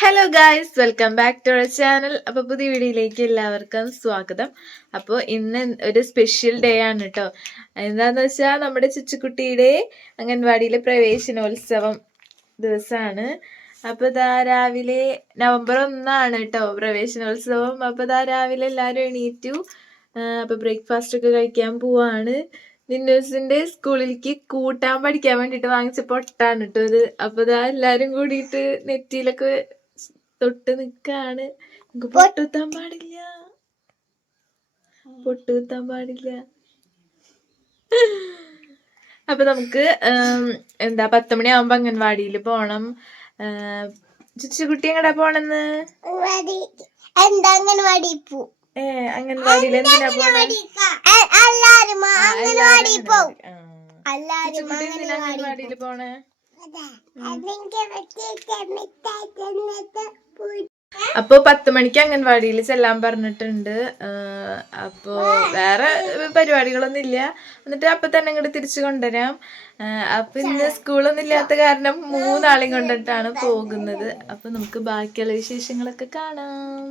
Hello guys welcome back to our channel അപ്പോൾ പുതിയ വീഡിയോയിലേക്ക് എല്ലാവർക്കും സ്വാഗതം. അപ്പോൾ ഇന്ന് ഒരു സ്പെഷ്യൽ ഡേ ആണ് കേട്ടോ എന്താണെന്ന് വെച്ചാൽ നമ്മുടെ ചുച്ചുക്കുട്ടിയുടെ അംഗൻവാടിയിലെ പ്രവേശനോത്സവം ദിവസമാണ് അപ്പോൾ ഇതാ രാവിലെ നവംബർ ഒന്നാണ് കേട്ടോ പ്രവേശനോത്സവം. അപ്പോൾ ഇതാ രാവിലെ എല്ലാവരും എണീറ്റു. അപ്പോൾ ബ്രേക്ക്ഫാസ്റ്റ് ഒക്കെ കഴിക്കാൻ പോവാണ്. നിന്നൂസിന്റെ സ്കൂളിലേക്ക് കൂട്ടാൻ പഠിക്കാൻ വേണ്ടിയിട്ട് വാങ്ങിച്ച പൊട്ടാണ് കേട്ടോ ഇത്. അപ്പോൾ ഇതാ എല്ലാവരും കൂടിയിട്ട് നെറ്റിയിലൊക്കെ തൊട്ട് നിക്കാണ്. നമുക്ക് പൊട്ടുത്താൻ പാടില്ല. പൊട്ടുത്താൻ പാടില്ല. അപ്പൊ നമുക്ക് എന്താ പത്ത് മണിയാവുമ്പോ അംഗൻവാടിയിൽ പോണം. ചുച്ചുകുട്ടി എങ്ങടാ പോണെന്ന്? എന്താ അംഗൻവാടി പോ? ഏ അംഗൻവാടിയിൽ എന്തിനാ പോണേ? അംഗൻവാടിയിൽ പോണേ? അപ്പൊ പത്ത് മണിക്ക് അംഗൻവാടിയിൽ ചെല്ലാൻ പറഞ്ഞിട്ടുണ്ട്. അപ്പോ വേറെ പരിപാടികളൊന്നും ഇല്ല എന്നിട്ട് അപ്പൊ തന്നെ ഇങ്ങോട്ട് തിരിച്ചു കൊണ്ടുവരാം. അപ്പൊ ഇന്ന് സ്കൂളൊന്നും ഇല്ലാത്ത കാരണം മൂന്നാളെയും കൊണ്ടിട്ടാണ് പോകുന്നത്. അപ്പൊ നമുക്ക് ബാക്കിയുള്ള വിശേഷങ്ങളൊക്കെ കാണാം.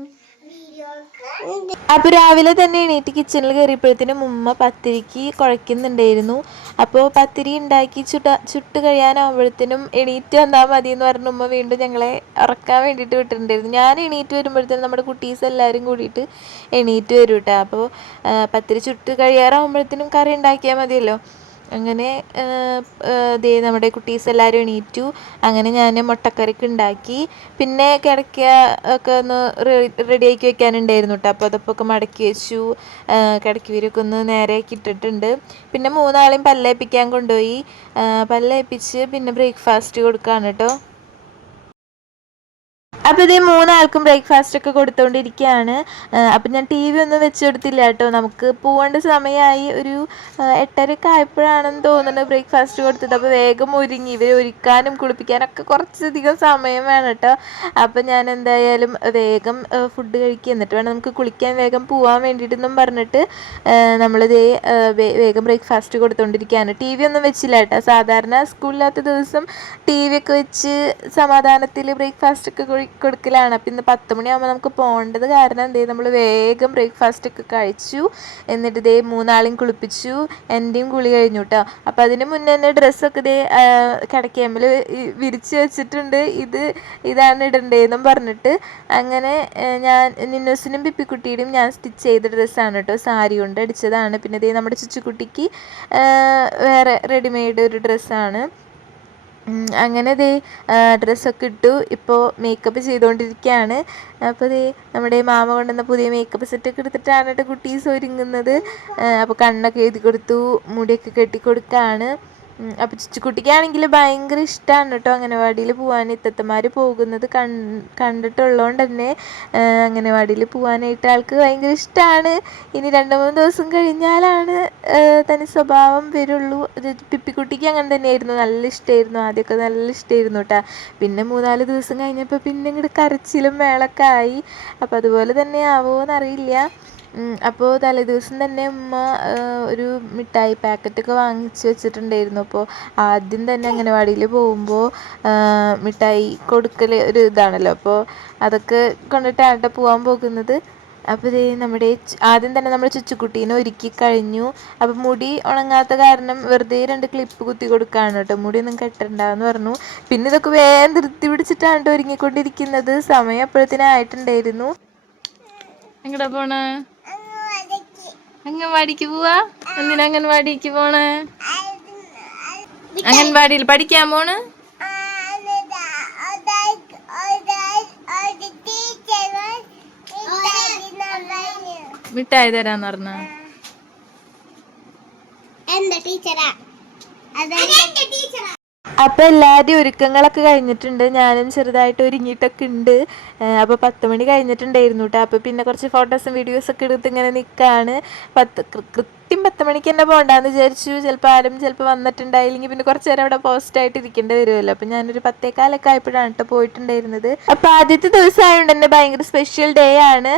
അപ്പോൾ രാവിലെ തന്നെ എണീറ്റ് കിച്ചണിൽ കയറിയപ്പോഴത്തേനും ഉമ്മ പത്തിരിക്ക് കുഴയ്ക്കുന്നുണ്ടായിരുന്നു. അപ്പോൾ പത്തിരി ഉണ്ടാക്കി ചുട്ട ചുട്ട് കഴിയാനാകുമ്പോഴത്തേനും എണീറ്റ് വന്നാൽ മതി എന്ന് പറഞ്ഞ ഉമ്മ വീണ്ടും ഞങ്ങളെ ഉറക്കാൻ വേണ്ടിയിട്ട് വിട്ടിട്ടുണ്ടായിരുന്നു. ഞാൻ എണീറ്റ് വരുമ്പോഴത്തേനും നമ്മുടെ കുട്ടീസ് എല്ലാവരും കൂടിയിട്ട് എണീറ്റ് വരും കേട്ടോ അപ്പോൾ പത്തിരി ചുട്ട് കഴിയാറാകുമ്പോഴത്തേനും കറി ഉണ്ടാക്കിയാൽ മതിയല്ലോ. അങ്ങനെ ദേ നമ്മുടെ കുട്ടീസ് എല്ലാവരും എണീറ്റു. അങ്ങനെ ഞാൻ മുട്ടക്കറിക്ക് ഉണ്ടാക്കി. പിന്നെ കിടക്കുക ഒക്കെ ഒന്ന് റെഡിയാക്കി വെക്കാനുണ്ടായിരുന്നു കേട്ടോ അപ്പോൾ അതൊക്കെ ഒക്കെ മടക്കി വെച്ചു. കിടക്കി വീരൊക്കെ ഒന്ന് നേരെയാക്കി ഇട്ടിട്ടുണ്ട്. പിന്നെ മൂന്നാളെയും പല്ലേപ്പിക്കാൻ കൊണ്ടുപോയി. പല്ലേപ്പിച്ച് പിന്നെ ബ്രേക്ക്ഫാസ്റ്റ് കൊടുക്കുകയാണ് കേട്ടോ അപ്പോൾ ഇതേ മൂന്നാൾക്കും ബ്രേക്ക്ഫാസ്റ്റ് ഒക്കെ കൊടുത്തുകൊണ്ടിരിക്കുകയാണ് അപ്പം ഞാൻ ടി വി ഒന്നും വെച്ച് കൊടുത്തില്ല കേട്ടോ. നമുക്ക് പോകേണ്ട സമയമായി ഒരു എട്ടരക്ക് ആയപ്പോഴാണെന്ന് തോന്നുന്നു ബ്രേക്ക്ഫാസ്റ്റ് കൊടുത്തത്. അപ്പോൾ വേഗം ഒരുങ്ങി. ഇവരെ ഒരുക്കാനും കുളിപ്പിക്കാനൊക്കെ കുറച്ചധികം സമയം വേണം കേട്ടോ. അപ്പം ഞാൻ എന്തായാലും വേഗം ഫുഡ് കഴിക്കുക. എന്നിട്ട് വേണം നമുക്ക് കുളിക്കാൻ വേഗം പോകാൻ വേണ്ടിയിട്ടെന്നും പറഞ്ഞിട്ട് നമ്മളിതേ വേഗം ബ്രേക്ക്ഫാസ്റ്റ് കൊടുത്തുകൊണ്ടിരിക്കുകയാണ് ടി വി ഒന്നും വെച്ചില്ല കേട്ടോ. സാധാരണ സ്കൂളില്ലാത്ത ദിവസം ടി വി ഒക്കെ വെച്ച് സമാധാനത്തിൽ ബ്രേക്ക്ഫാസ്റ്റ് ഒക്കെ കൊഴി- എടുക്കലാണ് അപ്പം ഇന്ന് പത്ത് മണിയാകുമ്പോൾ നമുക്ക് പോകേണ്ടത് കാരണം എന്തേ നമ്മൾ വേഗം ബ്രേക്ക്ഫാസ്റ്റ് ഒക്കെ കഴിച്ചു. എന്നിട്ട് ഇതേ മൂന്നാളെയും കുളിപ്പിച്ചു. എന്റെയും കുളി കഴിഞ്ഞു കേട്ടോ അപ്പം അതിന് മുന്നേ തന്നെ ഡ്രസ്സൊക്കെ ഇതേ കിടക്കേമ്പിൽ വിരിച്ച് വെച്ചിട്ടുണ്ട്. ഇത് ഇതാണ് ഇടണ്ടേന്നും പറഞ്ഞിട്ട്. അങ്ങനെ ഞാൻ നിന്നൂസിനും പിപ്പിക്കുട്ടിയുടെയും ഞാൻ സ്റ്റിച്ച് ചെയ്ത ഡ്രസ്സാണ് കേട്ടോ സാരി കൊണ്ട് അടിച്ചതാണ്. പിന്നെ ഇതേ നമ്മുടെ ചുച്ചുക്കുട്ടിക്ക് വേറെ റെഡിമെയ്ഡ് ഒരു ഡ്രസ്സാണ് അങ്ങനെ ദേ ഡ്രസ്സൊക്കെ ഇട്ടു. ഇപ്പോൾ മേക്കപ്പ് ചെയ്തുകൊണ്ടിരിക്കുകയാണ് അപ്പോൾ ദേ നമ്മുടെ മാമ കൊണ്ടുവന്ന പുതിയ മേക്കപ്പ് സെറ്റൊക്കെ എടുത്തിട്ടാണ് കേട്ടോ കുട്ടീസ് ഒരുങ്ങുന്നത്. അപ്പോൾ കണ്ണൊക്കെ എഴുതി കൊടുത്തു മുടിയൊക്കെ കെട്ടി കൊടുക്കുകയാണ് അപ്പോൾ ചുച്ചുക്കുട്ടിക്കാണെങ്കിൽ ഭയങ്കര ഇഷ്ടമാണ് കേട്ടോ അംഗനവാടിയിൽ പോകാൻ ഇത്തത്തമാർ പോകുന്നത് കൺ കണ്ടിട്ടുള്ളതുകൊണ്ട് തന്നെ അംഗനവാടിയിൽ പോകാനായിട്ട് ആൾക്ക് ഭയങ്കര ഇഷ്ടമാണ് ഇനി രണ്ട് മൂന്ന് ദിവസം കഴിഞ്ഞാലാണ് തനി സ്വഭാവം വരുള്ളൂ. പിപ്പിക്കുട്ടിക്ക് അങ്ങനെ തന്നെയായിരുന്നു. നല്ല ഇഷ്ടമായിരുന്നു ആദ്യമൊക്കെ നല്ല ഇഷ്ടമായിരുന്നു കേട്ടോ പിന്നെ മൂന്നാൽ ദിവസം കഴിഞ്ഞപ്പോൾ പിന്നെ ഇങ്ങോട്ട് കരച്ചിലും മേളൊക്കെ ആയി. അപ്പോൾ അതുപോലെ തന്നെ ആവുമോ എന്നറിയില്ല അപ്പോൾ തലേദിവസം തന്നെ ഉമ്മ ഒരു മിഠായി പാക്കറ്റൊക്കെ വാങ്ങിച്ച് വെച്ചിട്ടുണ്ടായിരുന്നു. അപ്പോൾ ആദ്യം തന്നെ അംഗനവാടിയിൽ പോകുമ്പോൾ മിഠായി കൊടുക്കൽ ഒരു ഇതാണല്ലോ. അപ്പോൾ അതൊക്കെ കൊണ്ടിട്ടാണ് കേട്ടോ പോകാൻ പോകുന്നത്? അപ്പോൾ ഇതേ നമ്മുടെ ആദ്യം തന്നെ നമ്മുടെ ചുച്ചുക്കുട്ടീനെ ഒരുക്കി കഴിഞ്ഞു. അപ്പോൾ മുടി ഉണങ്ങാത്ത കാരണം വെറുതെ രണ്ട് ക്ലിപ്പ് കുത്തി കൊടുക്കുകയാണ് കേട്ടോ. മുടിയൊന്നും കെട്ടണ്ടെന്ന് പറഞ്ഞു. പിന്നെ ഇതൊക്കെ വേഗം തൃപ്തി പിടിച്ചിട്ടാണ് കേട്ടോ ഒരുങ്ങിക്കൊണ്ടിരിക്കുന്നത്. സമയം അപ്പോഴത്തേനായിട്ടുണ്ടായിരുന്നു എങ്ങടാ പോണേ? അംഗൻവാടിക്ക് പോവാ? എന്തിനാ അംഗൻവാടിക്ക് പോണേ? അംഗൻവാടിയിൽ പഠിക്കാൻ പോണ്? മിഠായി തരാന്ന് പറഞ്ഞ? എന്താ ടീച്ചറാ? അതെന്റെ ടീച്ചറാ. അപ്പൊ എല്ലാവരുടെയും ഒരുക്കങ്ങളൊക്കെ കഴിഞ്ഞിട്ടുണ്ട്. ഞാനും ചെറുതായിട്ട് ഒരുങ്ങിയിട്ടൊക്കെ ഉണ്ട്. അപ്പോൾ പത്ത് മണി കഴിഞ്ഞിട്ടുണ്ടായിരുന്നു കേട്ടോ അപ്പോൾ പിന്നെ കുറച്ച് ഫോട്ടോസും വീഡിയോസൊക്കെ എടുത്ത് ഇങ്ങനെ നിൽക്കുകയാണ് പത്ത് കൃത്യം പത്ത് മണിക്ക് തന്നെ പോകണ്ടെന്ന് വിചാരിച്ചു. ചിലപ്പോൾ ആരും ചിലപ്പോൾ വന്നിട്ടുണ്ടായില്ലെങ്കിൽ പിന്നെ കുറച്ച് നേരം അവിടെ പോസ്റ്റ് ആയിട്ട് ഇരിക്കേണ്ടി വരുമല്ലോ അപ്പം ഞാനൊരു പത്തേക്കാലൊക്കെ ആയപ്പോഴാണ് കേട്ടോ പോയിട്ടുണ്ടായിരുന്നത്. അപ്പോൾ ആദ്യത്തെ ദിവസം ആയതുകൊണ്ട് തന്നെ ഭയങ്കര സ്പെഷ്യൽ ഡേ ആണ്.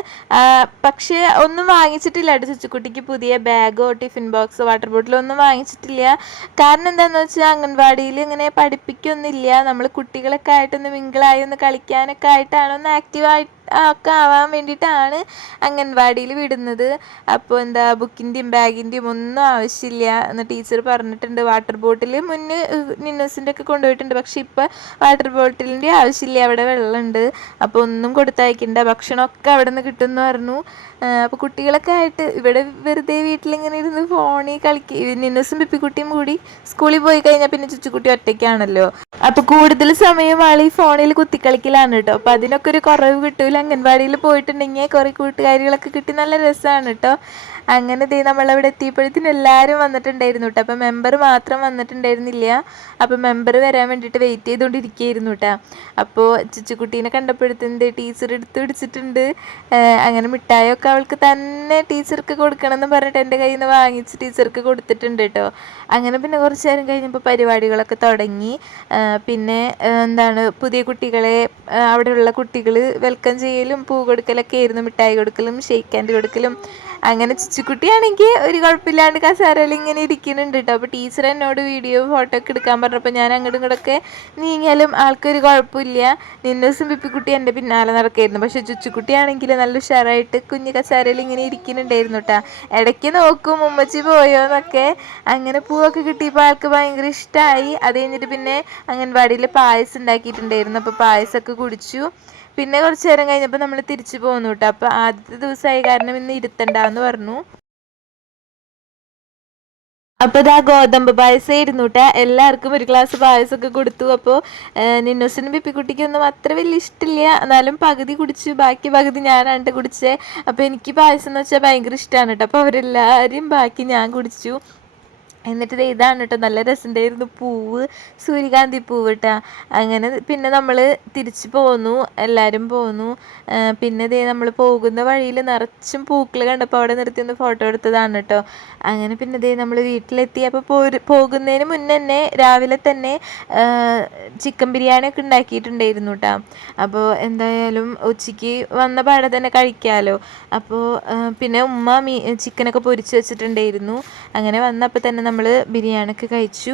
പക്ഷേ ഒന്നും വാങ്ങിച്ചിട്ടില്ല കേട്ടോ ചുച്ചുക്കുട്ടിക്ക് പുതിയ ബാഗോ ടിഫിൻ ബോക്സോ വാട്ടർ ബോട്ടിലോ ഒന്നും വാങ്ങിച്ചിട്ടില്ല. കാരണം എന്താണെന്ന് വെച്ചാൽ അംഗൻവാടിയിൽ ഇങ്ങനെ പഠിപ്പിക്കൊന്നുമില്ല. നമ്മൾ കുട്ടികളൊക്കെ ആയിട്ടൊന്ന് മിങ്കിളായി ഒന്ന് കളിക്കാനൊക്കെ ആയിട്ടാണ് ഒന്ന് ആക്റ്റീവായിട്ട് ഒക്കെ ആവാൻ വേണ്ടിയിട്ടാണ് അംഗൻവാടിയിൽ വിടുന്നത്. അപ്പോൾ എന്താ ബുക്കിന്റെയും ബാഗിന്റെയും ഒന്നും ആവശ്യമില്ല എന്ന് ടീച്ചർ പറഞ്ഞിട്ടുണ്ട്. വാട്ടർ ബോട്ടിൽ മുന്നേ നിന്നസിന്റെ ഒക്കെ കൊണ്ടുപോയിട്ടുണ്ട്. പക്ഷേ ഇപ്പോൾ വാട്ടർ ബോട്ടിലിന്റെ ആവശ്യമില്ല. അവിടെ വെള്ളമുണ്ട്. അപ്പോൾ ഒന്നും കൊടുത്തയക്കണ്ട. ഭക്ഷണമൊക്കെ അവിടെ നിന്ന് കിട്ടുമെന്ന് പറഞ്ഞു. അപ്പോൾ കുട്ടികളൊക്കെ ആയിട്ട് ഇവിടെ വെറുതെ വീട്ടിലിങ്ങനെ ഇരുന്ന് ഫോണിൽ കളിക്കുക നിന്നസും പിപ്പിക്കുട്ടിയും കൂടി സ്കൂളിൽ പോയി കഴിഞ്ഞാൽ പിന്നെ ചുച്ചുക്കുട്ടി ഒറ്റയ്ക്കാണല്ലോ. അപ്പോൾ കൂടുതൽ സമയം ആൾ ഈ ഫോണിൽ കുത്തിക്കളിക്കലാണ് കേട്ടോ. അപ്പോൾ അതിനൊക്കെ ഒരു കുറവ് കിട്ടൂല അംഗൻവാടിയിൽ പോയിട്ടുണ്ടെങ്കിൽ കുറേ കൂട്ടുകാരികളൊക്കെ കിട്ടി. നല്ല രസമാണ് കേട്ടോ. അങ്ങനെ ദേ നമ്മളവിടെ എത്തിയപ്പോഴത്തേന് എല്ലാവരും വന്നിട്ടുണ്ടായിരുന്നു കേട്ടോ അപ്പം മെമ്പർ മാത്രം വന്നിട്ടുണ്ടായിരുന്നില്ല. അപ്പം മെമ്പർ വരാൻ വേണ്ടിയിട്ട് വെയിറ്റ് ചെയ്തുകൊണ്ടിരിക്കുകയായിരുന്നു കേട്ടോ അപ്പോൾ ചുച്ചുക്കുട്ടീനെ കണ്ടപ്പോഴത്തേനും ടീച്ചർ എടുത്ത് പിടിച്ചിട്ടുണ്ട്. അങ്ങനെ മിഠായൊക്കെ അവൾക്ക് തന്നെ ടീച്ചർക്ക് കൊടുക്കണമെന്ന് പറഞ്ഞിട്ട് എന്റെ കയ്യിൽ നിന്ന് വാങ്ങിച്ച് ടീച്ചർക്ക് കൊടുത്തിട്ടുണ്ട് കേട്ടോ അങ്ങനെ പിന്നെ കുറച്ച് നേരം കഴിഞ്ഞപ്പോൾ പരിപാടികളൊക്കെ തുടങ്ങി. പിന്നെ എന്താണ് പുതിയ കുട്ടികളെ അവിടെയുള്ള കുട്ടികൾ വെൽക്കം ചെയ്യലും പൂ കൊടുക്കലൊക്കെ ആയിരുന്നു. മിഠായി കൊടുക്കലും ഷെയ്ക്ക് ഹാൻഡ് കൊടുക്കലും അങ്ങനെ ചുച്ചുക്കുട്ടിയാണെങ്കിൽ ഒരു കുഴപ്പമില്ലാണ്ട് കസേരയിൽ ഇങ്ങനെ ഇരിക്കുന്നുണ്ട് കേട്ടോ അപ്പോൾ ടീച്ചർ എന്നോട് വീഡിയോ ഫോട്ടോ ഒക്കെ എടുക്കാൻ പറഞ്ഞപ്പോൾ ഞാൻ അങ്ങോട്ടും ഇങ്ങോട്ടൊക്കെ നീങ്ങിയാലും ആൾക്കൊരു കുഴപ്പമില്ല. നിന്നസും പിപ്പിക്കുട്ടി എന്റെ പിന്നാലെ നടക്കായിരുന്നു. പക്ഷേ ചുച്ചുക്കുട്ടിയാണെങ്കിൽ നല്ല ഉഷാറായിട്ട് കുഞ്ഞ് കസേരയിൽ ഇങ്ങനെ ഇരിക്കുന്നുണ്ടായിരുന്നു കേട്ടോ ഇടയ്ക്ക് നോക്കും ഉമ്മച്ചി പോയോ എന്നൊക്കെ. അങ്ങനെ പൂവൊക്കെ കിട്ടിയപ്പോൾ ആൾക്ക് ഭയങ്കര ഇഷ്ടമായി അത് കഴിഞ്ഞിട്ട് പിന്നെ അംഗൻവാടിയിൽ പായസം ഉണ്ടാക്കിയിട്ടുണ്ടായിരുന്നു. അപ്പോൾ പായസമൊക്കെ കുടിച്ചു. പിന്നെ കുറച്ച് നേരം കഴിഞ്ഞപ്പോൾ നമ്മൾ തിരിച്ചു പോന്നു കേട്ടോ അപ്പോൾ ആദ്യത്തെ ദിവസമായി കാരണം ഇന്ന് ഇരുത്തണ്ടെന്ന് പറഞ്ഞു. അപ്പൊ ഇതാ ഗോതമ്പ് പായസം ഇരുന്നു കേട്ടോ എല്ലാവർക്കും ഒരു ഗ്ലാസ് പായസമൊക്കെ കൊടുത്തു. അപ്പോൾ നിന്നോസിനും പിപ്പിക്കുട്ടിക്കൊന്നും അത്ര വലിയ ഇഷ്ടമില്ല എന്നാലും പകുതി കുടിച്ചു. ബാക്കി പകുതി ഞാനാണ് കുടിച്ചത് അപ്പോൾ എനിക്ക് പായസം എന്ന് വെച്ചാൽ ഭയങ്കര ഇഷ്ടമാണ് കേട്ടോ അപ്പോൾ അവരെല്ലാവരും ബാക്കി ഞാൻ കുടിച്ചു. എന്നിട്ട് ദേ ഇതാണ് കേട്ടോ നല്ല രസമുണ്ടായിരുന്നു. പൂവ് സൂര്യകാന്തി പൂവ് കേട്ടോ. അങ്ങനെ പിന്നെ നമ്മൾ തിരിച്ചു പോന്നു എല്ലാവരും പോന്നു. പിന്നെ ഇതേ നമ്മൾ പോകുന്ന വഴിയിൽ നിറച്ചും പൂക്കൾ കണ്ടപ്പോൾ അവിടെ നിർത്തി ഒന്ന് ഫോട്ടോ എടുത്തതാണ് കേട്ടോ. അങ്ങനെ പിന്നെ ഇതേ നമ്മൾ വീട്ടിലെത്തി. അപ്പോൾ പോരു പോകുന്നതിന് മുന്നേ തന്നെ രാവിലെ തന്നെ ചിക്കൻ ബിരിയാണി ഒക്കെ ഉണ്ടാക്കിയിട്ടുണ്ടായിരുന്നു കേട്ടോ. അപ്പോൾ എന്തായാലും ഉച്ചയ്ക്ക് വന്ന പാടെ തന്നെ കഴിക്കാമല്ലോ അപ്പോൾ പിന്നെ ഉമ്മ മീ ചിക്കനൊക്കെ പൊരിച്ച് വെച്ചിട്ടുണ്ടായിരുന്നു. അങ്ങനെ വന്നപ്പോൾ തന്നെ നമ്മൾ ബിരിയാണിക്ക് കഴിച്ചു.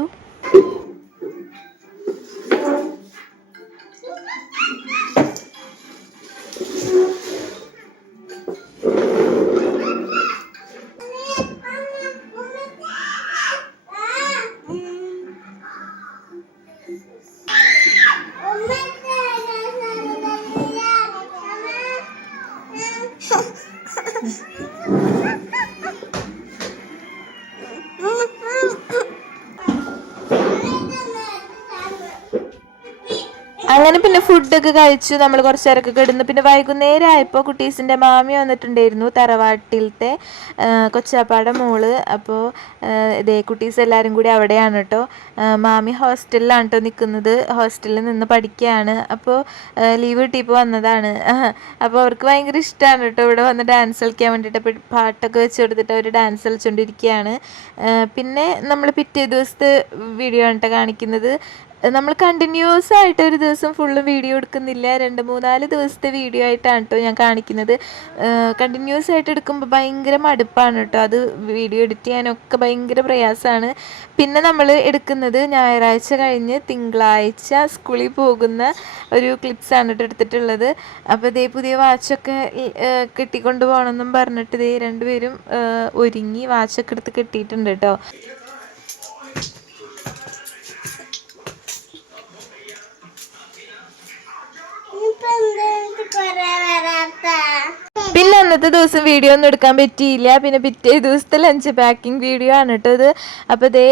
ഫുഡൊക്കെ കഴിച്ചു നമ്മൾ കുറച്ച് നേരമൊക്കെ കിടന്നു. പിന്നെ വൈകുന്നേരം ആയപ്പോൾ കുട്ടീസിന്റെ മാമി വന്നിട്ടുണ്ടായിരുന്നു തറവാട്ടിലത്തെ കൊച്ചാപ്പാടെ മോൾ. അപ്പോൾ ഇതേ കുട്ടീസ് എല്ലാവരും കൂടി അവിടെയാണ് കേട്ടോ മാമി ഹോസ്റ്റലിലാണ് കേട്ടോ നിൽക്കുന്നത് ഹോസ്റ്റലിൽ നിന്ന് പഠിക്കുകയാണ് അപ്പോൾ ലീവ് കിട്ടിയപ്പോൾ വന്നതാണ്. അപ്പോൾ അവർക്ക് ഭയങ്കര ഇഷ്ടമാണ് കേട്ടോ ഇവിടെ വന്ന് ഡാൻസ് കളിക്കാൻ വേണ്ടിയിട്ട് പാട്ടൊക്കെ വെച്ച് കൊടുത്തിട്ട് അവർ ഡാൻസ് കളിച്ചുകൊണ്ടിരിക്കുകയാണ് പിന്നെ നമ്മൾ പിറ്റേ ദിവസത്തെ വീഡിയോ ആണ് കേട്ടോ കാണിക്കുന്നത്. നമ്മൾ കണ്ടിന്യൂസ് ആയിട്ട് ഒരു ദിവസം ഫുള്ള് വീഡിയോ എടുക്കുന്നില്ല. രണ്ട് മൂന്നാൽ ദിവസത്തെ വീഡിയോ ആയിട്ടാണ് കേട്ടോ ഞാൻ കാണിക്കുന്നത്. കണ്ടിന്യൂസ് ആയിട്ട് എടുക്കുമ്പോൾ ഭയങ്കര മടുപ്പാണ് കേട്ടോ അത് വീഡിയോ എഡിറ്റ് ചെയ്യാനൊക്കെ ഭയങ്കര പ്രയാസമാണ് പിന്നെ നമ്മൾ എടുക്കുന്നത് ഞായറാഴ്ച കഴിഞ്ഞ് തിങ്കളാഴ്ച സ്കൂളിൽ പോകുന്ന ഒരു ക്ലിപ്സാണ് കേട്ടോ എടുത്തിട്ടുള്ളത്. അപ്പോൾ ഇതേ പുതിയ വാച്ചൊക്കെ കെട്ടിക്കൊണ്ട് പോകണമെന്നും പറഞ്ഞിട്ട് ഇതേ രണ്ടുപേരും ഒരുങ്ങി വാച്ചൊക്കെ എടുത്ത് കെട്ടിയിട്ടുണ്ട് കേട്ടോ എന്താ കൊറേ വരാത്ത പിന്നെ അന്നത്തെ ദിവസം വീഡിയോ ഒന്നും എടുക്കാൻ പറ്റിയില്ല. പിന്നെ പിറ്റേ ദിവസത്തെ ലഞ്ച് പാക്കിംഗ് വീഡിയോ ആണ് കേട്ടോ ഇത്. അപ്പോൾ ഇതേ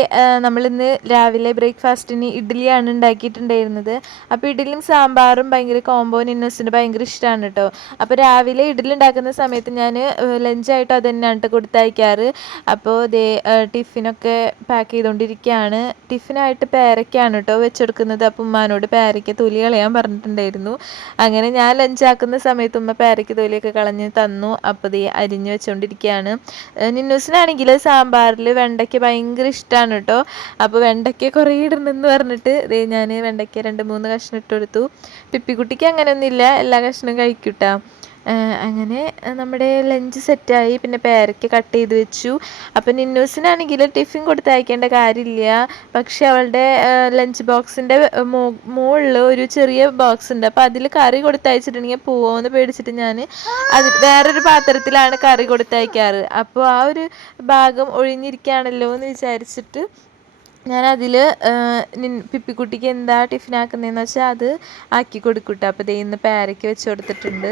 നമ്മളിന്ന് രാവിലെ ബ്രേക്ക്ഫാസ്റ്റിന് ഇഡ്ഡലിയാണ് ഉണ്ടാക്കിയിട്ടുണ്ടായിരുന്നത്. അപ്പോൾ ഇഡ്ഡലിയും സാമ്പാറും ഭയങ്കര കോംബോ നിന്നസിന് ഭയങ്കര ഇഷ്ടമാണ് കേട്ടോ അപ്പോൾ രാവിലെ ഇഡ്ഡലി ഉണ്ടാക്കുന്ന സമയത്ത് ഞാൻ ലഞ്ചായിട്ട് അത് തന്നെയാണ് കൊടുത്തയക്കാറ്. അപ്പോൾ ഇതേ ടിഫിനൊക്കെ പാക്ക് ചെയ്തുകൊണ്ടിരിക്കുകയാണ് ടിഫിനായിട്ട് പേരയ്ക്കാണ് കേട്ടോ വെച്ചെടുക്കുന്നത്. അപ്പോൾ ഉമ്മാനോട് പേരയ്ക്ക് തൊലി കളയാൻ പറഞ്ഞിട്ടുണ്ടായിരുന്നു. അങ്ങനെ ഞാൻ ലഞ്ചാക്കുന്ന സമയത്ത് ഉമ്മ പേരയ്ക്ക് തൊലിയൊക്കെ കളഞ്ഞ് തന്നു. അപ്പോൾ ദേ അരിഞ്ഞു വെച്ചുകൊണ്ടിരിക്കുകയാണ് നിന്നൂസിനാണെങ്കിൽ സാമ്പാറിൽ വെണ്ടയ്ക്ക ഭയങ്കര ഇഷ്ടമാണ് കേട്ടോ അപ്പോൾ വെണ്ടയ്ക്ക കുറേ ഇടണമെന്ന് പറഞ്ഞിട്ട് ദേ ഞാൻ വെണ്ടയ്ക്ക രണ്ട് മൂന്ന് കഷ്ണം ഇട്ട് കൊടുത്തു. പിപ്പിക്കുട്ടിക്ക് അങ്ങനെയൊന്നുമില്ല. എല്ലാ കഷ്ണം കഴിക്കൂട്ടാ. അങ്ങനെ നമ്മുടെ ലഞ്ച് സെറ്റായി. പിന്നെ പേരയ്ക്ക് കട്ട് ചെയ്ത് വെച്ചു. അപ്പം നിന്നൂസിനാണെങ്കിൽ ടിഫിൻ കൊടുത്തയക്കേണ്ട കാര്യമില്ല. പക്ഷേ അവളുടെ ലഞ്ച് ബോക്സിന്റെ മുകളിൽ ഒരു ചെറിയ ബോക്സ് ഉണ്ട്. അപ്പോൾ അതിൽ കറി കൊടുത്തയച്ചിട്ടുണ്ടെങ്കിൽ പോവുമെന്ന് പേടിച്ചിട്ട് ഞാൻ അത് വേറൊരു പാത്രത്തിലാണ് കറി കൊടുത്തയക്കാറ്. അപ്പോൾ ആ ഒരു ഭാഗം ഒഴിഞ്ഞിരിക്കുകയാണല്ലോ എന്ന് വിചാരിച്ചിട്ട് ഞാനതിൽ പിപ്പിക്കുട്ടിക്ക് എന്താ ടിഫിൻ ആക്കുന്നതെന്ന് വെച്ചാൽ അത് ആക്കി കൊടുക്കൂട്ടോ. അപ്പോൾ ദേ ഇന്ന് പേരയ്ക്ക് വെച്ച് കൊടുത്തിട്ടുണ്ട്.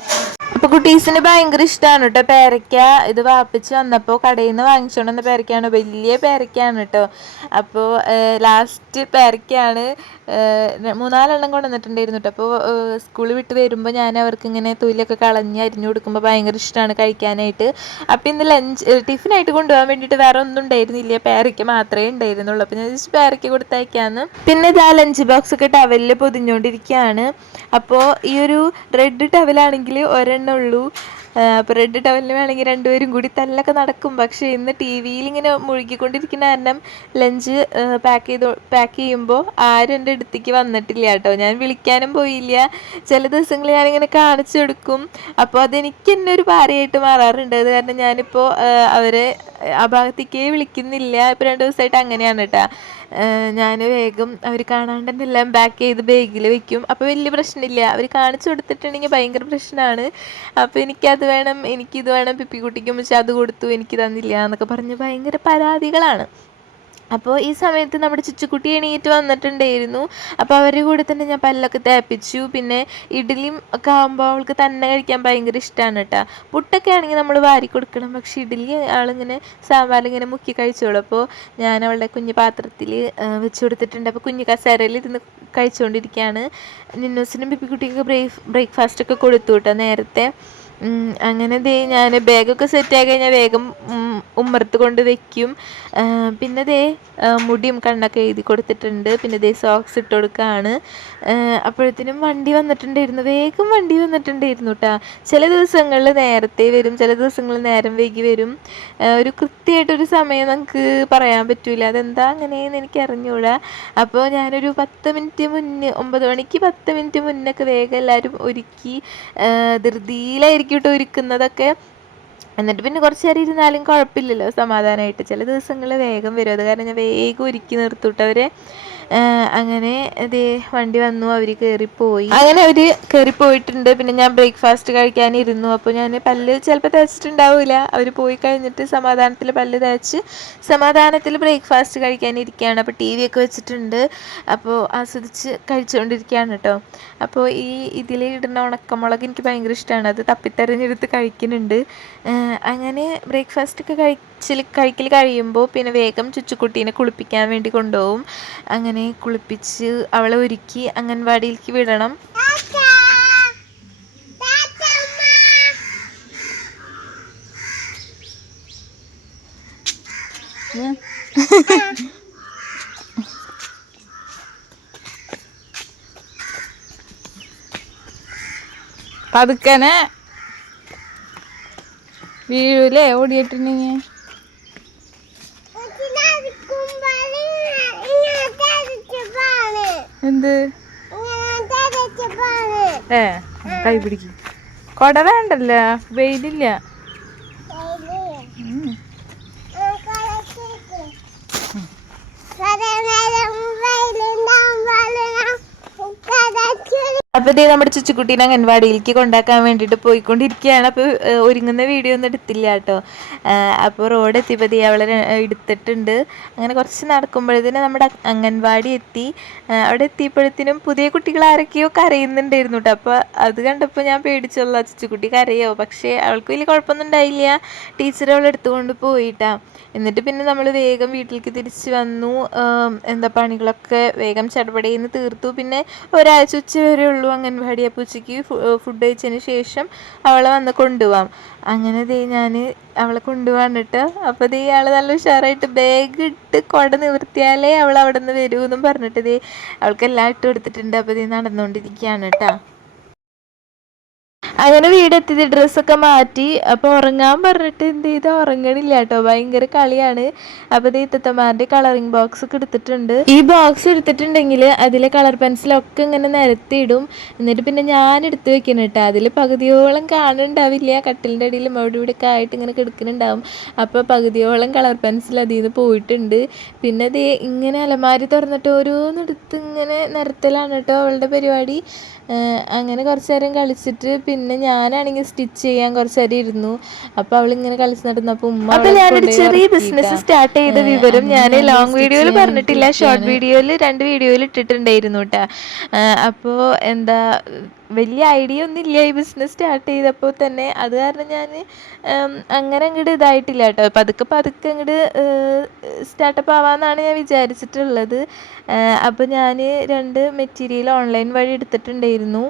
കുട്ടീസിന് ഭയങ്കര ഇഷ്ടമാണ് കേട്ടോ പേരയ്ക്ക ഇത് വാപ്പിച്ച് വന്നപ്പോൾ കടയിൽ നിന്ന് വാങ്ങിച്ചുകൊണ്ട് വന്ന പേരയ്ക്കാണ്. വലിയ പേരയ്ക്കാണ് കേട്ടോ അപ്പോൾ ലാസ്റ്റ് പേരയ്ക്കാണ് മൂന്നാലെണ്ണം കൊണ്ടുവന്നിട്ടുണ്ടായിരുന്നു കേട്ടോ അപ്പോൾ സ്കൂളിൽ വിട്ട് വരുമ്പോൾ ഞാൻ അവർക്ക് ഇങ്ങനെ തൊലിയൊക്കെ കളഞ്ഞ് അരിഞ്ഞു കൊടുക്കുമ്പോൾ ഭയങ്കര ഇഷ്ടമാണ് കഴിക്കാനായിട്ട്. അപ്പോൾ ഇന്ന് ലഞ്ച് ടിഫിനായിട്ട് കൊണ്ടുപോകാൻ വേണ്ടിയിട്ട് വേറെ ഒന്നും ഉണ്ടായിരുന്നില്ല. പേരയ്ക്ക മാത്രമേ ഉണ്ടായിരുന്നുള്ളൂ. അപ്പോൾ ഞാൻ ജസ്റ്റ് പേരയ്ക്ക കൊടുത്തയക്കാന്ന്. പിന്നെ ഇത് ആ ലഞ്ച് ബോക്സ് ഒക്കെ ടവലിൽ പൊതിഞ്ഞുകൊണ്ടിരിക്കുകയാണ് അപ്പോൾ ഈ ഒരു റെഡ് ടവലാണെങ്കിൽ ഒരെണ്ണം ഉള്ളൂ. അപ്പോൾ റെഡ് ടവലിന് വേണമെങ്കിൽ രണ്ടുപേരും കൂടി തല്ലൊക്കെ നടക്കും. പക്ഷേ ഇന്ന് ടി വിയിൽ ഇങ്ങനെ മുഴുകിക്കൊണ്ടിരിക്കുന്ന കാരണം ലഞ്ച് പാക്ക് ചെയ്ത് പാക്ക് ചെയ്യുമ്പോൾ ആരും എന്റെ അടുത്തേക്ക് വന്നിട്ടില്ല കേട്ടോ. ഞാൻ വിളിക്കാനും പോയില്ല. ചില ദിവസങ്ങളിൽ ഞാനിങ്ങനെ കാണിച്ചു കൊടുക്കും. അപ്പോൾ അതെനിക്ക് തന്നെ ഒരു പാരയായിട്ട് മാറാറുണ്ട്. അത് കാരണം ഞാനിപ്പോൾ അവരെ ആ ഭാഗത്തേക്കേ വിളിക്കുന്നില്ല. ഇപ്പോൾ രണ്ട് ദിവസമായിട്ട് അങ്ങനെയാണ് കേട്ടോ. ഞാൻ വേഗം അവർ കാണാണ്ട് തന്നെ എല്ലാം പാക്ക് ചെയ്ത് ബാഗിൽ വെക്കും. അപ്പോൾ വലിയ പ്രശ്നമില്ല. അവർ കാണിച്ചു കൊടുത്തിട്ടുണ്ടെങ്കിൽ ഭയങ്കര പ്രശ്നമാണ് അപ്പോൾ എനിക്കത് വേണം എനിക്കിത് വേണം പിപ്പിക്കുട്ടിക്കും പക്ഷെ അത് കൊടുത്തു എനിക്ക് തന്നില്ല എന്നൊക്കെ പറഞ്ഞ് ഭയങ്കര പരാതികളാണ്. അപ്പോൾ ഈ സമയത്ത് നമ്മുടെ ചുച്ചുക്കുട്ടി എണീറ്റ് വന്നിട്ടുണ്ടായിരുന്നു. അപ്പോൾ അവരുടെ കൂടെ തന്നെ ഞാൻ പല്ലൊക്കെ തേപ്പിച്ചു. പിന്നെ ഇഡ്ഡലിയും ഒക്കെ ആകുമ്പോൾ അവൾക്ക് തന്നെ കഴിക്കാൻ ഭയങ്കര ഇഷ്ടമാണ് കേട്ടോ. പുട്ടൊക്കെ ആണെങ്കിൽ നമ്മൾ വാരി കൊടുക്കണം. പക്ഷെ ഇഡ്ഡലി ആളിങ്ങനെ സാമ്പാറിങ്ങനെ മുക്കി കഴിച്ചോളൂ. അപ്പോൾ ഞാൻ അവളുടെ കുഞ്ഞു പാത്രത്തിൽ വെച്ച് കൊടുത്തിട്ടുണ്ട്. അപ്പോൾ കുഞ്ഞു കസേരയിൽ ഇരുന്ന് കഴിച്ചുകൊണ്ടിരിക്കുകയാണ് നിന്നൂസിനും ബിപ്പിക്കുട്ടിക്കൊക്കെ ബ്രേക്ക് ബ്രേക്ക്ഫാസ്റ്റ് ഒക്കെ കൊടുത്തു കേട്ടോ നേരത്തെ. അങ്ങനെ ദേ ഞാൻ ബാഗൊക്കെ സെറ്റ് ആയി കഴിഞ്ഞാൽ വേഗം ഉമ്മർത്ത് കൊണ്ട് വെക്കും. പിന്നെ ദേ മുടിയും കണ്ണൊക്കെ എഴുതി കൊടുത്തിട്ടുണ്ട്. പിന്നെ ദേ സോക്സ് ഇട്ട് കൊടുക്കുകയാണ് അപ്പോഴത്തേനും വണ്ടി വന്നിട്ടുണ്ടായിരുന്നു. വേഗം വണ്ടി വന്നിട്ടുണ്ടായിരുന്നു കേട്ടോ ചില ദിവസങ്ങളിൽ നേരത്തെ വരും ചില ദിവസങ്ങളിൽ നേരം വൈകി വരും. ഒരു കൃത്യമായിട്ടൊരു സമയം നമുക്ക് പറയാൻ പറ്റൂല. അതെന്താ അങ്ങനെയെന്ന് എനിക്ക് അറിഞ്ഞൂടാ അപ്പോൾ ഞാനൊരു പത്ത് മിനിറ്റ് മുന്നേ ഒമ്പത് മണിക്ക് പത്ത് മിനിറ്റ് മുന്നൊക്കെ വേഗം എല്ലാവരും ഒരുക്കി ധൃതിയിലായിരിക്കും കേട്ടോ ഒരുക്കുന്നതൊക്കെ എന്നിട്ട് പിന്നെ കുറച്ച് നേരം ഇരുന്നാലും കുഴപ്പമില്ലല്ലോ. സമാധാനമായിട്ട് ചില ദിവസങ്ങളിൽ വേഗം വരും. അത് കാരണം ഞാൻ വേഗം ഒരുക്കി നിർത്തൂട്ടവരെ അങ്ങനെ ദേ വണ്ടി വന്നു അവർ കയറിപ്പോയി അങ്ങനെ അവർ കയറിപ്പോയിട്ടുണ്ട് പിന്നെ ഞാൻ ബ്രേക്ക്ഫാസ്റ്റ് കഴിക്കാനിരുന്നു അപ്പോൾ ഞാൻ പല്ല് ചിലപ്പോൾ തേച്ചിട്ടുണ്ടാവില്ല അവർ പോയി കഴിഞ്ഞിട്ട് സമാധാനത്തിൽ പല്ല് തേച്ച് സമാധാനത്തിൽ ബ്രേക്ക്ഫാസ്റ്റ് കഴിക്കാനിരിക്കുകയാണ് അപ്പോൾ ടി വി ഒക്കെ വെച്ചിട്ടുണ്ട്. അപ്പോൾ ആസ്വദിച്ച് കഴിച്ചുകൊണ്ടിരിക്കുകയാണ് കേട്ടോ. അപ്പോൾ ഈ ഇതിൽ ഇടുന്ന ഉണക്കമുളക് എനിക്ക് ഭയങ്കര ഇഷ്ടമാണ്. അത് തപ്പിത്തെരഞ്ഞെടുത്ത് കഴിക്കുന്നുണ്ട്. അങ്ങനെ ബ്രേക്ക്ഫാസ്റ്റ് ഒക്കെ കഴിച്ചിൽ കഴിക്കൽ കഴിയുമ്പോൾ പിന്നെ വേഗം ചുച്ചുക്കുട്ടീനെ കുളിപ്പിക്കാൻ വേണ്ടി കൊണ്ടുപോകും. അങ്ങനെ കുളിപ്പിച്ച് അവളെ ഒരുക്കി അംഗൻവാടിയിലേക്ക് വിടണം. പതുക്കനെ. വീഴൂലേ? ഓടിയിട്ടുണ്ടെങ്കിൽ ഏ കൈ പിടിക്കും. കൊട വേണ്ടല്ലോ? വെയിലില്ല ശരി. ഉം. ആ, കളക്കിക്ക്. കുറേ നേരം വെയിലുണ്ടാകുമ്പോൾ ഞാൻ കടച്ചു അപ്പൊ അപ്പോൾ ഇതേ നമ്മുടെ ചുച്ചുക്കുട്ടീനെ അംഗൻവാടിയിലേക്ക് കൊണ്ടാക്കാൻ വേണ്ടിയിട്ട് പോയിക്കൊണ്ടിരിക്കുകയാണ്. അപ്പോൾ ഒരുങ്ങുന്ന വീഡിയോ ഒന്നും എടുത്തില്ല കേട്ടോ. അപ്പോൾ റോഡ് എത്തിയപ്പോൾ അവളെ എടുത്തിട്ടുണ്ട്. അങ്ങനെ കുറച്ച് നടക്കുമ്പോഴത്തേന് നമ്മുടെ അംഗൻവാടി എത്തി. അവിടെ എത്തിയപ്പോഴത്തേനും പുതിയ കുട്ടികൾ ആരൊക്കെയോ കരയുന്നുണ്ടായിരുന്നു കേട്ടോ. അപ്പോൾ അത് കണ്ടപ്പോൾ ഞാൻ പേടിച്ചുള്ള ചുച്ചുക്കുട്ടി കരയോ? പക്ഷേ അവൾക്ക് വലിയ കുഴപ്പമൊന്നും ഉണ്ടായില്ല. ടീച്ചർ അവളെ എടുത്തുകൊണ്ട് പോയിട്ടാ. എന്നിട്ട് പിന്നെ നമ്മൾ വേഗം വീട്ടിലേക്ക് തിരിച്ച് വന്നു. എന്താ പണികളൊക്കെ വേഗം ചടപടയിൽ തീർത്തു. പിന്നെ ഒരാഴ്ച ഉച്ച വരെ ഉള്ളൂ. അംഗൻവാടി അപ്പൂച്ചിക്ക് ഫുഡ് കഴിച്ചതിന് ശേഷം അവളെ വന്ന് കൊണ്ടുപോവാം. അങ്ങനെ ദേ ഞാൻ അവളെ കൊണ്ടുപോകാനിട്ട് അപ്പോൾ ദേ ആൾ നല്ല ഉഷാറായിട്ട് ബാഗ് ഇട്ട് കുട നിവർത്തിയാലേ അവൾ അവിടെ നിന്ന് വരൂ എന്നും പറഞ്ഞിട്ട് ദേ അവൾക്ക് എല്ലാം ഇട്ട് കൊടുത്തിട്ടുണ്ട്. അപ്പോൾ ദേ നടന്നുകൊണ്ടിരിക്കുകയാണ് കേട്ടോ അങ്ങനെ വീടെത്തി ഡ്രസ്സൊക്കെ മാറ്റി. അപ്പോൾ ഉറങ്ങാൻ പറഞ്ഞിട്ട് എന്ത് ചെയ്ത്? ഉറങ്ങണില്ല കേട്ടോ. ഭയങ്കര കളിയാണ്. അപ്പോൾ ഇത് കളറിംഗ് ബോക്സ് ഒക്കെ എടുത്തിട്ടുണ്ട്. ഈ ബോക്സ് എടുത്തിട്ടുണ്ടെങ്കിൽ അതിലെ കളർ പെൻസിലൊക്കെ ഇങ്ങനെ നിരത്തിയിടും. എന്നിട്ട് പിന്നെ ഞാൻ എടുത്ത് വെക്കണം കേട്ടോ. അതിൽ പകുതിയോളം കാണുന്നുണ്ടാവില്ല കട്ടിലിന്റെ അടിയിലും അവിടെ ഒക്കെ ആയിട്ട് ഇങ്ങനെ കിടക്കുന്നുണ്ടാവും അപ്പോൾ പകുതിയോളം കളർ പെൻസിൽ അതിൽ നിന്ന് പോയിട്ടുണ്ട്. പിന്നെ അത് ഇങ്ങനെ അലമാരി തുറന്നിട്ട് ഓരോന്നെടുത്ത് ഇങ്ങനെ നിരത്തലാണ് കേട്ടോ അവളുടെ പരിപാടി. അങ്ങനെ കുറച്ച് നേരം കളിച്ചിട്ട് പിന്നെ ഞാനാണെങ്കിൽ സ്റ്റിച്ച് ചെയ്യാൻ കുറച്ച് നേരം ഇരുന്നു അപ്പോൾ അവൾ ഇങ്ങനെ കളിച്ച് നടന്നപ്പോൾ ഉമ്മ അപ്പൊ അവളെ ഞാനൊരു ചെറിയ. ബിസിനസ് സ്റ്റാർട്ട് ചെയ്ത വിവരം ഞാൻ ലോങ് വീഡിയോയിൽ പറഞ്ഞിട്ടില്ല. ഷോർട്ട് വീഡിയോയിൽ രണ്ട് വീഡിയോയിൽ ഇട്ടിട്ടുണ്ടായിരുന്നു കേട്ടോ അപ്പോൾ എന്താ വലിയ ഐഡിയ ഒന്നും ഇല്ല ഈ ബിസിനസ് സ്റ്റാർട്ട് ചെയ്തപ്പോൾ തന്നെ. അത് കാരണം ഞാൻ അങ്ങനെ അങ്ങോട്ട് ഇതായിട്ടില്ല കേട്ടോ. പതുക്കെ പതുക്കെ അങ്ങോട്ട് സ്റ്റാർട്ടപ്പ് ആവാമെന്നാണ് ഞാൻ വിചാരിച്ചിട്ടുള്ളത്. അപ്പോൾ ഞാൻ രണ്ട് മെറ്റീരിയൽ ഓൺലൈൻ വഴി എടുത്തിട്ടുണ്ടായിരുന്നു.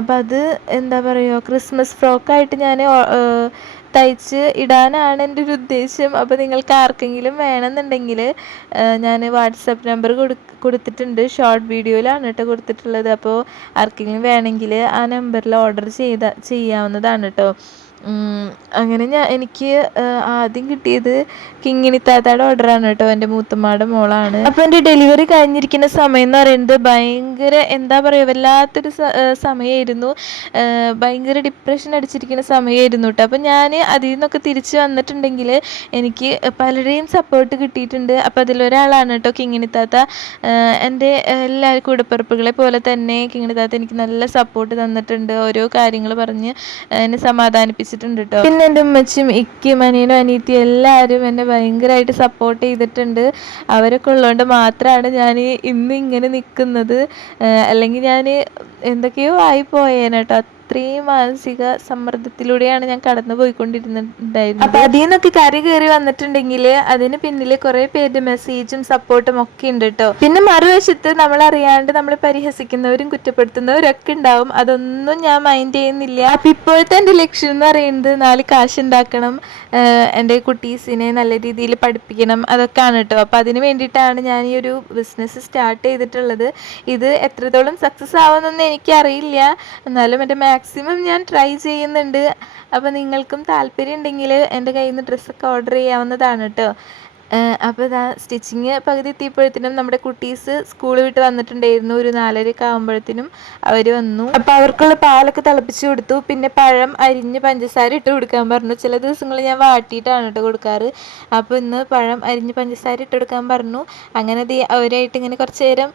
അപ്പോൾ അത് എന്താ പറയുക ക്രിസ്മസ് ഫ്രോക്കായിട്ട് ഞാൻ തയ്ച്ച് ഇടാനാണ് എന്റെ ഒരു ഉദ്ദേശം. അപ്പോൾ നിങ്ങൾക്ക് ആർക്കെങ്കിലും വേണമെന്നുണ്ടെങ്കിൽ ഞാൻ വാട്സപ്പ് നമ്പർ കൊടു കൊടുത്തിട്ടുണ്ട്. ഷോർട്ട് വീഡിയോയിലാണ് കേട്ടോ കൊടുത്തിട്ടുള്ളത്. അപ്പോൾ ആർക്കെങ്കിലും വേണമെങ്കിൽ ആ നമ്പറിൽ ഓർഡർ ചെയ്ത ചെയ്യാവുന്നതാണ് കേട്ടോ. അങ്ങനെ ഞാൻ എനിക്ക് ആദ്യം കിട്ടിയത് കിങ്ങിണി കിങ്ങിണിത്താത്തയുടെ ഓർഡറാണ് കേട്ടോ എന്റെ മൂത്തമ്മയുടെ മോളാണ്. അപ്പോൾ എന്റെ ഡെലിവറി കഴിഞ്ഞിരിക്കുന്ന സമയം എന്ന് പറയുന്നത് ഭയങ്കര എന്താ പറയുക വല്ലാത്തൊരു സമയമായിരുന്നു ഭയങ്കര ഡിപ്രഷൻ അടിച്ചിരിക്കുന്ന സമയമായിരുന്നു കേട്ടോ. അപ്പോൾ ഞാൻ അതിൽ നിന്നൊക്കെ തിരിച്ച് വന്നിട്ടുണ്ടെങ്കിൽ എനിക്ക് പലരെയും സപ്പോർട്ട് കിട്ടിയിട്ടുണ്ട്. അപ്പോൾ അതിലൊരാളാണ് കേട്ടോ കിങ്ങിണി താത്ത. എന്റെ എല്ലാ കൂടപ്പിറപ്പുകളെ പോലെ തന്നെ കിങ്ങിണി താത്ത എനിക്ക് നല്ല സപ്പോർട്ട് തന്നിട്ടുണ്ട്. ഓരോ കാര്യങ്ങൾ പറഞ്ഞ് എന്നെ സമാധാനിപ്പിച്ചിട്ടുണ്ട് കേട്ടോ പിന്നെ എന്റെ ഉമ്മച്ചും ഇക്കും അനിയനും അനിയത്തിയും എല്ലാവരും എന്നെ ഭയങ്കരമായിട്ട് സപ്പോർട്ട് ചെയ്തിട്ടുണ്ട്. അവരൊക്കെ ഉള്ളതുകൊണ്ട് മാത്രമാണ് ഞാൻ ഇന്ന് ഇങ്ങനെ നിൽക്കുന്നത് അല്ലെങ്കിൽ ഞാൻ എന്തൊക്കെയോ ആയി പോയേനെ കേട്ടോ അത്രയും മാനസിക സമ്മർദ്ദത്തിലൂടെയാണ് ഞാൻ കടന്നു പോയിക്കൊണ്ടിരുന്നുണ്ടായിരുന്നത് അപ്പൊ അതിൽ നിന്നൊക്കെ കറി കയറി വന്നിട്ടുണ്ടെങ്കിൽ അതിന് പിന്നിൽ കുറെ പേരുടെ മെസ്സേജും സപ്പോർട്ടും ഒക്കെ ഉണ്ട് കേട്ടോ പിന്നെ മറുവശത്ത് നമ്മൾ അറിയാണ്ട് നമ്മൾ പരിഹസിക്കുന്നവരും കുറ്റപ്പെടുത്തുന്നവരും ഒക്കെ ഉണ്ടാവും. അതൊന്നും ഞാൻ മൈൻഡ് ചെയ്യുന്നില്ല. അപ്പൊ ഇപ്പോഴത്തെ എന്റെ ലക്ഷ്യം എന്ന് പറയുന്നത് നാല് കാശ് ഉണ്ടാക്കണം എന്റെ കുട്ടീസിനെ നല്ല രീതിയിൽ പഠിപ്പിക്കണം അതൊക്കെയാണ് കേട്ടോ അപ്പൊ അതിന് വേണ്ടിയിട്ടാണ് ഞാൻ ഈ ഒരു ബിസിനസ് സ്റ്റാർട്ട് ചെയ്തിട്ടുള്ളത്. ഇത് എത്രത്തോളം സക്സസ് ആവുമെന്നൊന്നും എനിക്കറിയില്ല. എന്നാലും എന്റെ മാക്സിമം ഞാൻ ട്രൈ ചെയ്യുന്നുണ്ട്. അപ്പോൾ നിങ്ങൾക്കും താല്പര്യം ഉണ്ടെങ്കിൽ എന്റെ കയ്യിൽ നിന്ന് ഡ്രസ്സൊക്കെ ഓർഡർ ചെയ്യാവുന്നതാണ് കേട്ടോ. അപ്പോൾ ഇതാ സ്റ്റിച്ചിങ് പകുതി എത്തിയപ്പോഴത്തേനും നമ്മുടെ കുട്ടീസ് സ്കൂൾ വിട്ട് വന്നിട്ടുണ്ടായിരുന്നു. ഒരു നാലരയൊക്കെ ആകുമ്പോഴത്തേനും അവർ വന്നു. അപ്പോൾ അവർക്കുള്ള പാലൊക്കെ തിളപ്പിച്ച് കൊടുത്തു. പിന്നെ പഴം അരിഞ്ഞ് പഞ്ചസാര ഇട്ട് കൊടുക്കാൻ പറഞ്ഞു. ചില ദിവസങ്ങളിൽ ഞാൻ വാട്ടിയിട്ടാണ് കേട്ടോ കൊടുക്കാറ്. അപ്പോൾ ഇന്ന് പഴം അരിഞ്ഞ് പഞ്ചസാര ഇട്ട് കൊടുക്കാൻ പറഞ്ഞു. അങ്ങനെ അവരായിട്ട് ഇങ്ങനെ കുറച്ച് നേരം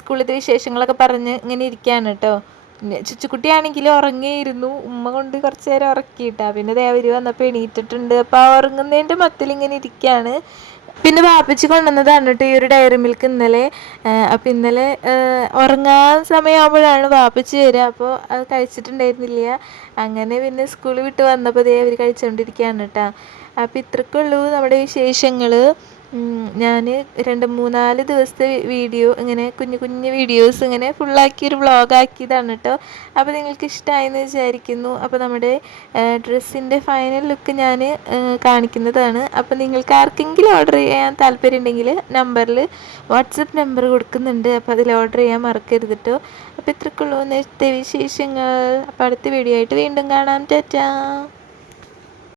സ്കൂളിലത്തെ വിശേഷങ്ങളൊക്കെ പറഞ്ഞ് ഇങ്ങനെ ഇരിക്കുകയാണ് കേട്ടോ. പിന്നെ ചുച്ചുക്കുട്ടിയാണെങ്കിൽ ഉറങ്ങിയിരുന്നു. ഉമ്മ കൊണ്ട് കുറച്ച് നേരം ഉറക്കിയിട്ടാ. പിന്നെ ദേവര് വന്നപ്പോൾ എണീറ്റിട്ടുണ്ട്. അപ്പോൾ ആ ഉറങ്ങുന്നതിന്റെ മത്തിൽ ഇങ്ങനെ ഇരിക്കുകയാണ് പിന്നെ വാപ്പിച്ച് കൊണ്ടുവന്നതാണ് കേട്ടോ ഈ ഒരു ഡയറി മിൽക്ക് ഇന്നലെ. അപ്പോൾ ഇന്നലെ ഉറങ്ങാൻ സമയമാകുമ്പോഴാണ് വാപ്പിച്ച് വരിക. അപ്പോൾ അത് കഴിച്ചിട്ടുണ്ടായിരുന്നില്ല. അങ്ങനെ പിന്നെ സ്കൂളിൽ വിട്ട് വന്നപ്പോൾ ദേ അവർ കഴിച്ചുകൊണ്ടിരിക്കുകയാണ് കേട്ടോ. അപ്പോൾ ഇത്രക്കുള്ളൂ നമ്മുടെ വിശേഷങ്ങൾ ഞാൻ രണ്ട് മൂന്നാൽ ദിവസത്തെ വീഡിയോ ഇങ്ങനെ കുഞ്ഞു കുഞ്ഞു വീഡിയോസ് ഇങ്ങനെ ഫുള്ളാക്കി ഒരു വ്ളോഗാക്കിയതാണ് കേട്ടോ അപ്പോൾ നിങ്ങൾക്ക് ഇഷ്ടമായെന്ന് വിചാരിക്കുന്നു. അപ്പോൾ നമ്മുടെ ഡ്രസ്സിന്റെ ഫൈനൽ ലുക്ക് ഞാൻ കാണിക്കുന്നതാണ്. അപ്പോൾ നിങ്ങൾക്ക് ആർക്കെങ്കിലും ഓർഡർ ചെയ്യാൻ താല്പര്യം ഉണ്ടെങ്കിൽ നമ്പറിൽ വാട്സപ്പ് നമ്പർ കൊടുക്കുന്നുണ്ട്. അപ്പോൾ അതിൽ ഓർഡർ ചെയ്യാൻ മറക്കരുത് കേട്ടോ അപ്പോൾ ഇത്രക്കുള്ളൂ നേരത്തെ വിശേഷങ്ങൾ. അപ്പോൾ അടുത്ത വീഡിയോ ആയിട്ട് വീണ്ടും കാണാം. ടാറ്റാ.